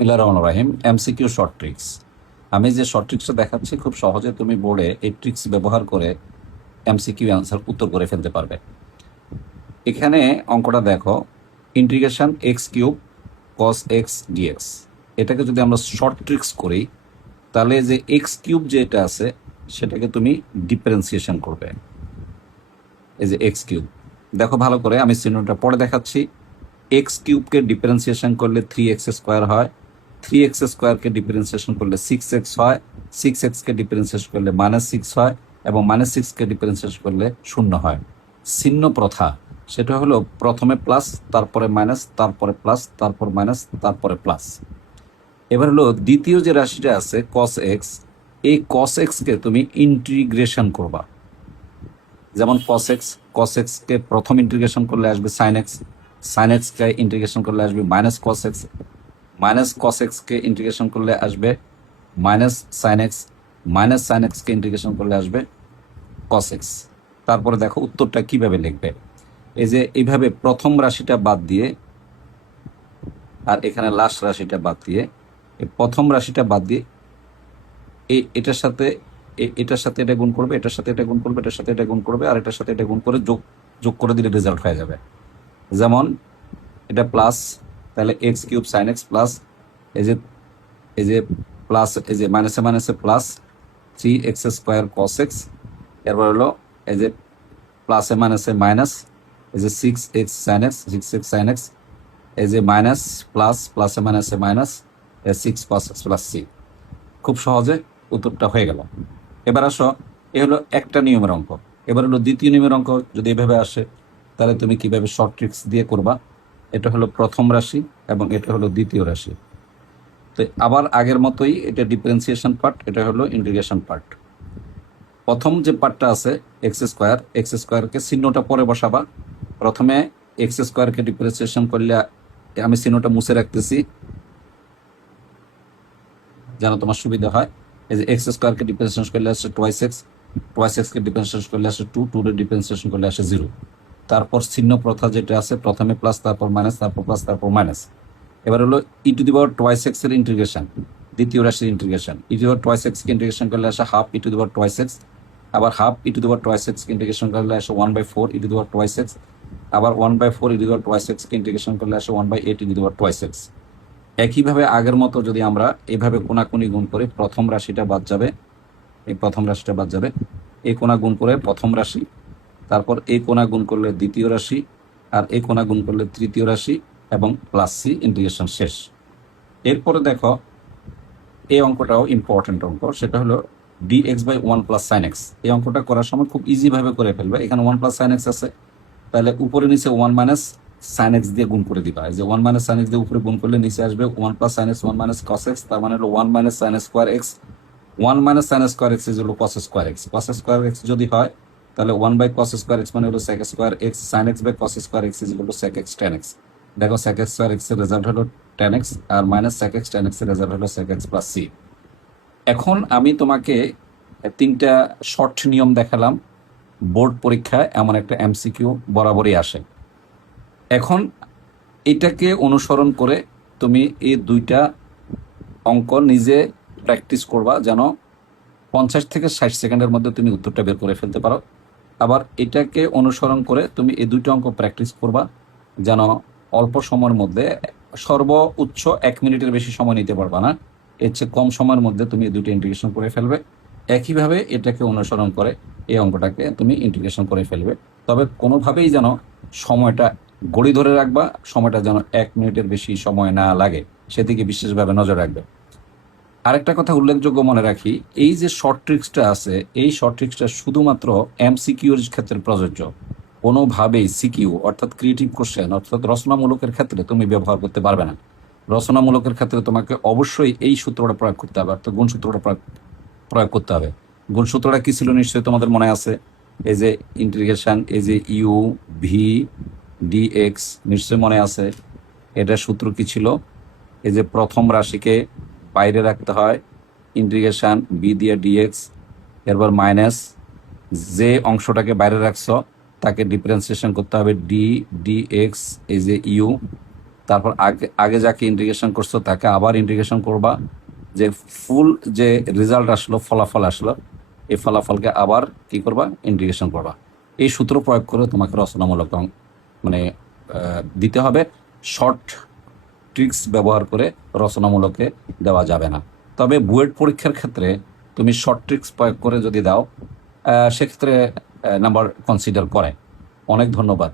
বিসমিল্লাহির রহমানির রহিম। MCQ short tricks. আমি যে শর্ট ট্রিক্সটা দেখাচ্ছি খুব সহজে তুমি বোর্ডে এই ট্রিক্স ব্যবহার করে এমসিকিউ অ্যান্সার উত্তর করে ফেলতে পারবে। এখানে অঙ্কটা দেখো, integration x cube cos x dx. এটাকে যদি আমরা শর্ট ট্রিক্স করি তাহলে যে এক্স কিউব যেটা আছে সেটাকে তুমি ডিফারেন্সিয়েশন করবে। এই যে এক্স কিউব, দেখো ভালো করে, আমি চিহ্নটা পরে দেখাচ্ছি। এক্স কিউবকে ডিফারেন্সিয়েশন করলে 3x স্কোয়ার হয়, 3x স্কোয়ারকে ডিফারেন্সিয়েশন করলে 6x হয়, 6xকে ডিফারেন্সিয়েশন করলে -6 হয়, এবং -6কে ডিফারেন্সিয়েশন করলে 0 হয়। চিহ্ন প্রথা সেটা হলো প্রথমে প্লাস, তারপরে মাইনাস, তারপরে প্লাস, তারপর মাইনাস, তারপরে প্লাস। এবার হলো দ্বিতীয় যে রাশিটা আছে cos x, এই cos x কে তুমি ইন্টিগ্রেশন করবা। যেমন cos x কে প্রথম ইন্টিগ্রেশন করলে আসবে sin x, sin x কে ইন্টিগ্রেশন করলে আসবে -cos x, cos x কে ইন্টিগ্রেশন করলে আসবে -sin x, sin x কে ইন্টিগ্রেশন করলে আসবে cos x। তারপরে দেখো উত্তরটা কিভাবে লিখবে। এই যে এইভাবে প্রথম রাশিটা বাদ দিয়ে আর এখানে লাস্ট রাশিটা বাদ দিয়ে, এই প্রথম রাশিটা বাদ দিয়ে এটার সাথে এটার সাথে এটা গুণ করবে, এটার সাথে এটা গুণ করবে, এটার সাথে এটা গুণ করবে, আর এটার সাথে এটা গুণ করে যোগ যোগ করে দিলে রেজাল্ট হয়ে যাবে। যেমন এটা প্লাস, তাহলে x cube sine x plus, এই যে প্লাস, এই যে মাইনাসে মাইনাসে plus 3x square cos x. এরপর হলো এই যে প্লাসে মাইনাসে মাইনাস, এই যে 6x sine x, 6x sine x, এই যে মাইনাস প্লাস, প্লাসে মাইনাসে minus 6 cos x plus C. খুব সহজে উত্তরটা হয়ে গেল। এবার আসো, এ হলো একটা নিয়মের অঙ্ক। এবার হলো দ্বিতীয় নিয়মের অঙ্ক। যদি এভাবে আসে তাহলে তুমি কিভাবে শর্ট ট্রিক্স দিয়ে করবা। এটা হলো প্রথম রাশি এবং এটা হলো দ্বিতীয় রাশি। তো আবার আগের মতোই, এটা ডিফারেন্সিয়েশন পার্ট, এটা হলো ইন্টিগ্রেশন পার্ট। প্রথম যে পার্টটা আছে এক্স স্কোয়ারকে চিহ্নটা পরে বসাবা। প্রথমে এক্স স্কোয়ারকে ডিফারেন্সিয়েশন করলে, আমি চিহ্নটা মুছে রাখতেছি যেন তোমার সুবিধা হয়। এই যে এক্স স্কোয়ারকে ডিফারেন্সিয়েশন করলে আসে টোয়াইস এক্সকে ডিফারেন্সিয়েশন করলে আসে 2, 2 এর ডিফারেন্সিয়েশন করলে আসে 0। তারপর চিহ্ন প্রথা যেটা আছে, প্রথমে প্লাস, তারপর মাইনাস, তারপর প্লাস, তারপর মাইনাস। এবার হলো e to the power twice x এর ইন্টিগ্রেশন, দ্বিতীয় রাশির integration. E to the power twice x কে ইন্টিগ্রেশন করলে আসে half e to the power twice x, আবার half e to the power twice x কে ইন্টিগ্রেশন করলে আসে 1/4 e to the power twice x, আবার 1/4 e to the power twice x কে integration করলে আসে 1/8 e to the power twice x. একইভাবে আগের মতো যদি আমরা এভাবে কোনাকুনি গুণ করি, প্রথম রাশিটা বাদ যাবে, এই প্রথম রাশিটা বাদ যাবে, এই কোনা গুণ করে প্রথম রাশি, তারপর এই কোনা গুণ করলে দ্বিতীয় রাশি, আর এই কোনা গুণ করলে তৃতীয় রাশি, এবং প্লাস সি, ইন্টিগ্রেশন শেষ। এরপরে দেখো এই অঙ্কটাও ইম্পর্টেন্ট অঙ্ক, সেটা হলো dx/1 + sin x। এই অঙ্কটা করার সময় খুব ইজিভাবে করে ফেলবে। এখানে 1 + sin x আছে, তাহলে উপরে নিচে 1 - sin x দিয়ে গুণ করে দিবা। এই যে 1 - sin x দিয়ে উপরে গুণ করলে নিচে আসবে 1 + sin x 1 - cos x, তার মানে হলো 1 - sin square x। 1 - sin square x হলো cos square x। cos square x যদি হয় তাহলে 1/cos স্কোয়ার x মানে হলো sec square x, sin x/cos square x হলো sec x tan x। দেখো sec x স্কোয়ার x এর রেজাল্ট হলো tan x, আর sec x tan x এর রেজাল্ট হলো sec x + c। এখন আমি তোমাকে 3টা শর্ট নিয়ম দেখালাম। বোর্ড পরীক্ষায় এমন একটা এমসিকিউ বরাবরই আসে। এখন এটাকে অনুসরণ করে তুমি এই 2টা অঙ্ক নিজে প্র্যাকটিস করবা, যেন 50 থেকে 60 সেকেন্ডের মধ্যে তুমি উত্তরটা বের করে ফেলতে পারো। আবার এটাকে অনুসরণ করে তুমি এই 2টা অঙ্ক প্র্যাকটিস করবা, যেন অল্প সময়ের মধ্যে, সর্বোচ্চ 1 মিনিটের বেশি সময় নিতে পারবা না, এর চেয়ে কম সময়ের মধ্যে তুমি এই 2টা ইন্টিগ্রেশন করে ফেলবে। একইভাবে এটাকে অনুসরণ করে এই অঙ্কটাকে তুমি ইন্টিগ্রেশন করে ফেলবে। তবে কোনোভাবেই যেন সময়টা গড়ি ধরে রাখবা, সময়টা যেন 1 মিনিটের বেশি সময় না লাগে, সেদিকে বিশেষভাবে নজর রাখবে। আরেকটা কথা উল্লেখযোগ্য মনে রাখি, এই যে শর্ট ট্রিক্সটা আছে, এই শর্ট ট্রিক্সটা শুধুমাত্র এমসিকিউর ক্ষেত্রে প্রযোজ্য। কোনোভাবেই সিকিউ অর্থাৎ ক্রিয়েটিভ কোশ্চেন অর্থাৎ রচনামূলকের ক্ষেত্রে তুমি ব্যবহার করতে পারবে না। রচনামূলকের ক্ষেত্রে তোমাকে অবশ্যই এই সূত্রটা প্রয়োগ করতে হবে, অর্থাৎ গুণসূত্রটা প্রয়োগ করতে হবে। গুণসূত্রটা কি ছিল নিশ্চয়ই তোমাদের মনে আছে। এই যে ইন্টিগ্রেশন, এই যে ইউ ভি ডিএক্স, নিশ্চয়ই মনে আছে। এটার সূত্র কি ছিল? এই যে প্রথম রাশিকে বাইরে রাখতে হয়, ইন্টিগ্রেশন বি দিয়ে ডিএক্স, এরপর মাইনাস যে অংশটাকে বাইরে রাখছো তাকে ডিফারেন্সিয়েশন করতে হবে ডি ডিএক্স, এই যে ইউ, তারপর আগে আগে যাকে ইন্টিগ্রেশন করছো তাকে আবার ইন্টিগ্রেশন করবা, যে ফুল যে রেজাল্ট আসলো, ফলাফল আসলো, এই ফলাফলকে আবার কি করবা, ইন্টিগ্রেশন করবা। এই সূত্র প্রয়োগ করে তোমাকে রচনামূলক মানে দিতে হবে। শর্ট ট্রিক্স ব্যবহার করে রচনামূলকে দেওয়া যাবে না। তবে বুয়েট পরীক্ষার ক্ষেত্রে তুমি শর্ট ট্রিক্স প্রয়োগ করে যদি দাও সেক্ষেত্রে নাম্বার কনসিডার করে। অনেক ধন্যবাদ।